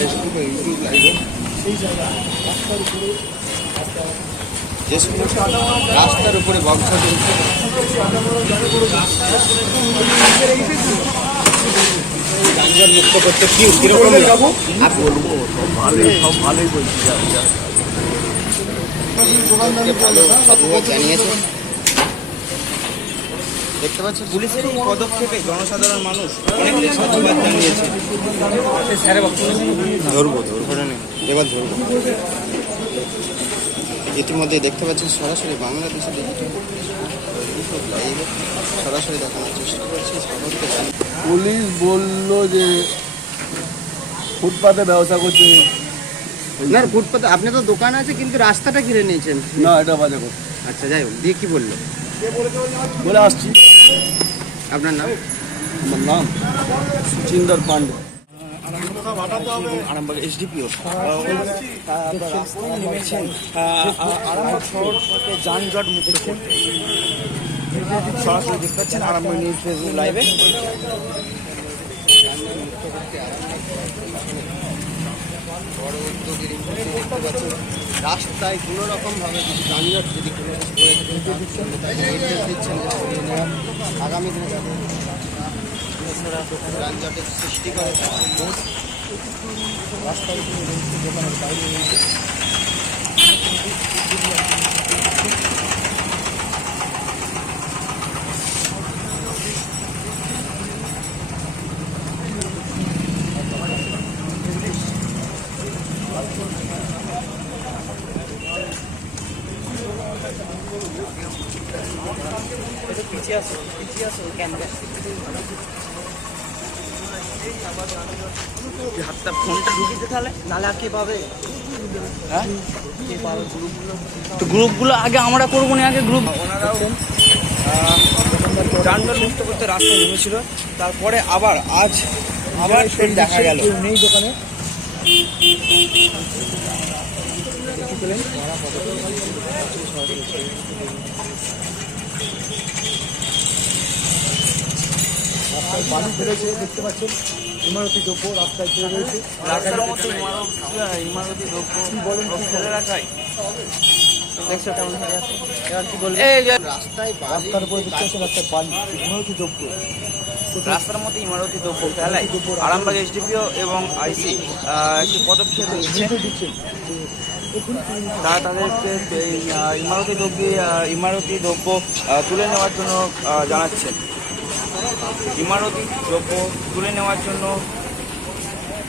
ফেসবুকে ইউটিউব লাইভে যে সমস্ত রাস্তার উপরে চলছে যানজট মুক্ত করতে কি কীরকম আর বলব ভালোই সব ভালোই বলছি যা, যা। ভালো জানিয়েছে। দেখতে পাচ্ছি পুলিশের এই পদক্ষেপে জনসাধারণ মানুষ অনেকটাই জানিয়েছে। ধরবো ধরবো না এবার ধরবো। ইতিমধ্যে দেখতে পাচ্ছেন সরাসরি বাংলাদেশে ডিজিটাল লাইভে সরাসরি দেখানোর চেষ্টা করছি পুলিশ বলল যে ফুটপাতে ব্যবসা করছে। না ফুটপাতে আপনি তো দোকান আছে কিন্তু রাস্তাটা কিনে নিয়েছেন। না এটা বাজে কথা। আচ্ছা যাই হোক দিয়ে কি বলল? বলে আসছি। আপনার নাম? আমার নাম সুচিন্দর পান্ডে। আরামবাগ এসডিপিও রাস্তায় নেমেছেন। আরামবাগ শহর যানজট মুক্ত করতে। সরাসরি দেখতে পাচ্ছেন আরামবাগ নিউজ ফেসবুক লাইভে। বড় উদ্যোগের রাস্তায় কোনো রকম ভাবে যদি যানজট যদি কোনো দিচ্ছেন আগামী দিনে যানজটের সৃষ্টি করে জন্য রাস্তার উপরে রয়েছে হাতটা ফোনটা ঢুকিতে তাহলে নালে আর কে পাবে হ্যাঁ তো গ্রুপগুলো আগে আমরা করব না আগে গ্রুপ ওনারাও যানজট মুক্ত করতে রাস্তায় নেমেছিল। তারপরে আবার আজ আবার দেখা গেল। নেই দোকানে। রাস্তায় পানি ফেলেছে দেখতে পাচ্ছেন ইমারতি দ্রব্য রাস্তায় রয়েছে। রাস্তার মধ্যে ইমারতি দ্রব্য রাস্তার উপরে দেখতে পাচ্ছেন রাস্তায় পানি ইমারতি দ্রব্য। রাস্তার মধ্যে ইমারতি দ্রব্য ফেলায়। আরামবাগ এসডিপিও এবং আইসি একটি পদক্ষেপ নিচ্ছে। তারা তাদেরকে ইমারতি দ্রব্য আহ, ইমারতি দ্রব্য আহ, তুলে নেওয়ার জন্য আহ, জানাচ্ছেন। ইমারতি দ্রব্য তুলে নেওয়ার জন্য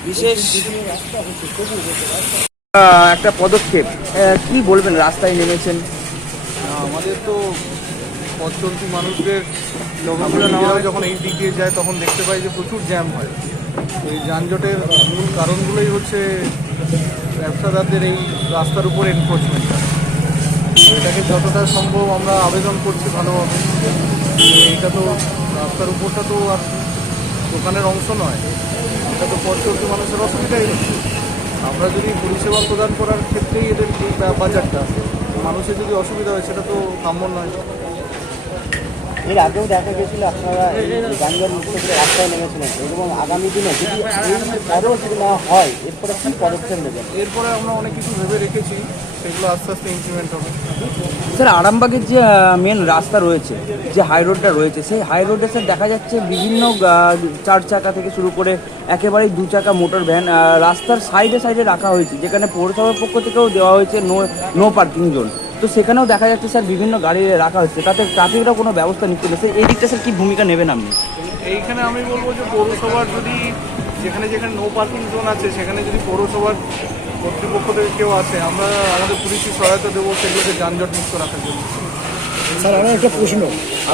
বিশেষ একটা পদক্ষেপ। কি বলবেন রাস্তায় নেমেছেন? আমাদের তো পথ চলতি মানুষদের যখন এই দিক দিয়ে যায় তখন দেখতে পাই যে প্রচুর জ্যাম হয়। তো এই যানজটের মূল কারণগুলোই হচ্ছে ব্যবসাদারদের এই রাস্তার উপর এনফোর্সমেন্টটা এটাকে যতটা সম্ভব আমরা আবেদন করছি ভালোভাবে। এটা তো রাস্তার উপরটা তো আর দোকানের অংশ নয়, এটা তো পথ চলতি মানুষের অসুবিধাই হচ্ছে। আমরা যদি পরিষেবা প্রদান করার ক্ষেত্রেই এদের বাজারটা, মানুষের যদি অসুবিধা হয়, সেটা তো কাম্য নয়। এর আগেও দেখা গেছিল আপনারা যানজট মুক্ত করে রাস্তায় নেমেছিলেন এবং আগামী দিনে যদি এই না হয় এরপরে কি পদক্ষেপ নেবেন? এরপরে আমরা অনেক কিছু ভেবে রেখেছি সেগুলো আস্তে আস্তে ইমপ্লিমেন্ট হবে। স্যার আরামবাগের যে মেন রাস্তা রয়েছে যে হাই রোডটা রয়েছে সেই হাই রোডে স্যার দেখা যাচ্ছে বিভিন্ন চার চাকা থেকে শুরু করে একেবারেই দু চাকা মোটর ভ্যান রাস্তার সাইডে সাইডে রাখা হয়েছে যেখানে পৌরসভার পক্ষ থেকেও দেওয়া হয়েছে নো নো পার্কিং জোন তো সেখানেও দেখা যাচ্ছে স্যার বিভিন্ন গাড়ি রাখা হচ্ছে তাতে ট্রাফিকরা কোনো ব্যবস্থা নিচ্ছে না স্যার এই দিকটা স্যার কী ভূমিকা নেবেন আপনি? এইখানে আমি বলব যে পৌরসভার যদি যেখানে যেখানে নো পার্কিং জোন আছে সেখানে যদি পৌরসভার কর্তৃপক্ষ থেকে কেউ আছে আমরা আমাদের পুলিশি সহায়তা দেবো সেগুলোকে যানজট মুক্ত রাখার জন্য। স্যার আমার একটা প্রশ্ন।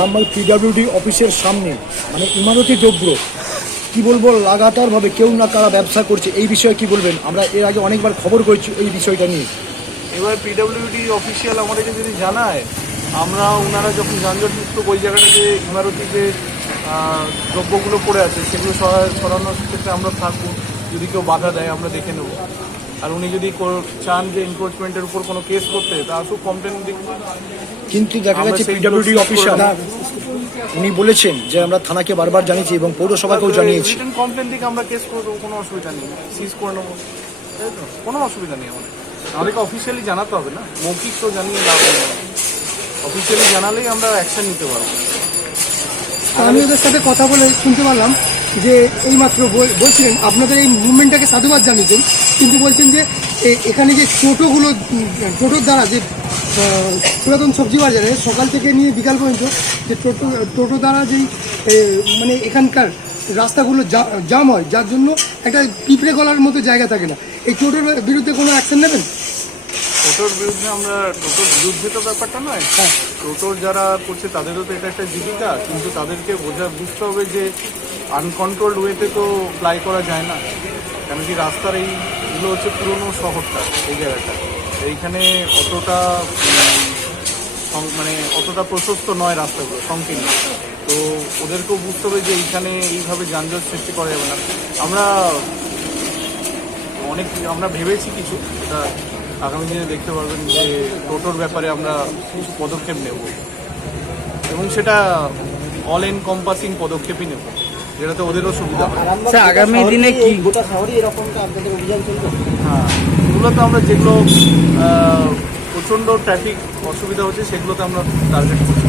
আমার পিডাব্লিউডি অফিসের সামনে মানে ইমারতি দ্রব্য কি বলব লাগাতারভাবে কেউ না কারা ব্যবসা করছে এই বিষয়ে কি বলবেন? আমরা এর আগে অনেকবার খবর করেছি এই বিষয়টা নিয়ে। এবার পিডব্লিউডি অফিসিয়াল আমাদেরকে যদি জানায় আমরা ওনারা যখন যানজট মুক্ত ওই জায়গাটা যে ইমারতি যে দ্রব্যগুলো পড়ে আছে সেগুলো সরা- সরানোর ক্ষেত্রে আমরা থাকব। যদি কেউ বাধা দেয় আমরা দেখে নেব। আর উনি যদি চান যে এনক্রোচমেন্টের উপর কোনো কেস করতে তা আসুক কমপ্লেন দিক। কিন্তু দেখা যাচ্ছে পিডব্লিউডি অফিসার উনি বলেছেন যে আমরা থানাকে বারবার জানিয়েছি এবং পৌরসভাকেও জানিয়েছি। কমপ্লেন দিকে আমরা কেস করব কোনো অসুবিধা নেই। সিজ করে নেব। তাই তো? কোনো অসুবিধা নেই আমাদের। আমাদেরকে অফিসিয়ালি জানাতে হবে না। মৌখিক তো জানিয়ে লাভ নেই। অফিসিয়ালি জানালেই আমরা অ্যাকশন নিতে পারব। আমি ওদের সাথে কথা বলে শুনতে পারলাম যে এইমাত্র বল- বলছিলেন, আপনাদের এই মুভমেন্টটাকে সাধুবাদ জানিয়েছেন, কিন্তু বলছেন যে এখানে যে টোটোগুলো টোটোর দ্বারা যে পুরাতন সবজি বাজারে সকাল থেকে নিয়ে বিকাল পর্যন্ত যে টোটো টোটো দ্বারা যেই মানে এখানকার রাস্তাগুলো জাম হয়, যার জন্য একটা পিঁপড়ে গলার মতো জায়গা থাকে না। এই টোটোর বিরুদ্ধে কোনো অ্যাকশন নেবেন? টোটোর বিরুদ্ধে আমরা টোটোর বিরুদ্ধে তো ব্যাপারটা নয়। টোটোর যারা করছে তাদেরও তো এটা একটা জীবিকা কিন্তু তাদেরকে বোঝা বুঝতে হবে যে আনকন্ট্রোলড ওয়েতে তো ফ্লাই করা যায় না। কেন কি রাস্তার এইগুলো হচ্ছে পুরনো শহরটা এই জায়গাটা। এইখানে অতটা মানে অতটা প্রশস্ত নয় রাস্তাগুলো সংকীর্ণ। তো ওদেরকেও বুঝতে হবে যে এইখানে এইভাবে যানজট সৃষ্টি করা যাবে না। আমরা অনেক আমরা ভেবেছি কিছু সেটা আগামী দিনে দেখতে পারবেন যে টোটোর ব্যাপারে আমরা কিছু পদক্ষেপ নেব। এবং সেটা অল এনকম্পাসিং পদক্ষেপই নেব যেটাতে ওদেরও সুবিধা হয় গোটা আগামী দিনে কি- গোটা শহরে এরকমটা আপনাদের অভিযান চলবে? হ্যাঁ এগুলোতে আমরা যেগুলো প্রচণ্ড ট্রাফিক অসুবিধা হচ্ছে সেগুলোতে আমরা টার্গেট করছি।